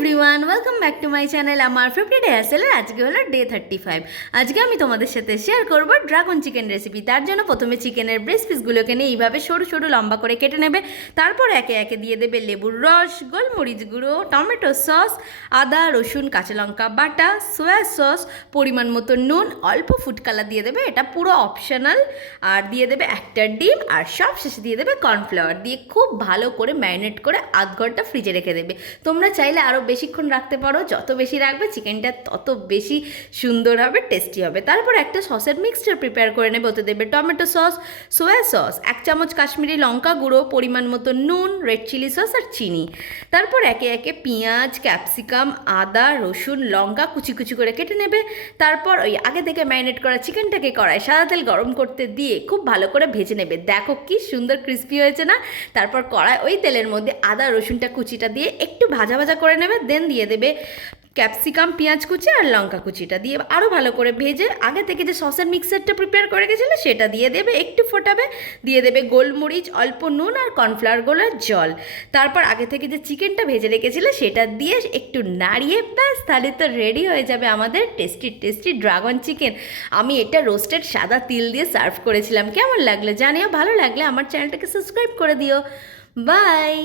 Everyone, welcome back to my channel. আমার 50 day আসেলের আজকে হলো ডে 35। আজকে আমি তোমাদের সাথে শেয়ার করব ড্রাগন চিকেন রেসিপি। তার জন্য প্রথমে চিকেনের ব্রেস্ট পিসগুলোকে নিয়ে এইভাবে সরু সরু লম্বা করে কেটে নেবে। তারপর একে একে দিয়ে দেবে লেবুর রস, গোলমরিচ গুঁড়ো, টমেটো সস, আদা রসুন কাঁচা লঙ্কা বাটা, সোয়া সস, পরিমাণ মতো নুন, অল্প ফুড কালার দিয়ে দেবে, এটা পুরো অপশনাল। আর দিয়ে দেবে একটা ডিম, আর সব শেষে দিয়ে দেবে কর্নফ্লাওয়ার দিয়ে খুব ভালো করে ম্যারিনেট করে আধ ঘন্টা ফ্রিজে রেখে দেবে। তোমরা চাইলে আরও বেশিক্ষণ রাখতে পারো, যত বেশি রাখবে চিকেনটা তত বেশি সুন্দর হবে, টেস্টি হবে। তারপর একটা সসের মিক্সচার প্রিপেয়ার করে নেবে। ওতে দেবে টমেটো সস, সোয়া সস, 1 চামচ কাশ্মীরি লঙ্কা গুঁড়ো, পরিমাণ মতো নুন, রেড চিলি সস আর চিনি। তারপর একে একে পেঁয়াজ, ক্যাপসিকাম, আদা রসুন লঙ্কা কুচি কুচি করে কেটে নেবে। তারপর ওই আগে থেকে ম্যারিনেট করা চিকেনটাকে কড়ায় সাদা তেল গরম করতে দিয়ে খুব ভালো করে ভেজে নেবে। দেখো কি সুন্দর ক্রিস্পি হয়েছে না। তারপর কড়ায় ওই তেলের মধ্যে আদা রসুনটা কুচিটা দিয়ে একটু ভাজা ভাজা করে নেবে। দেন দিয়ে দেবে ক্যাপসিকাম, পেঁয়াজ কুচি আর লঙ্কা কুচিটা দিয়ে আরও ভালো করে ভেজে আগে থেকে যে সসের মিক্সারটা প্রিপেয়ার করে গেছিলো সেটা দিয়ে দেবে, একটু ফোটাবে। দিয়ে দেবে গোলমরিচ, অল্প নুন আর কর্নফ্লাওয়ার গোলার জল। তারপর আগে থেকে যে চিকেনটা ভেজে রেখেছিলো সেটা দিয়ে একটু নাড়িয়ে ব্যাস, তাহলে তো রেডি হয়ে যাবে আমাদের টেস্টি টেস্টি ড্রাগন চিকেন। আমি এটা রোস্টেড সাদা তিল দিয়ে সার্ভ করেছিলাম। কেমন লাগলো জানিও, ভালো লাগলে আমার চ্যানেলটাকে সাবস্ক্রাইব করে দিও। বাই।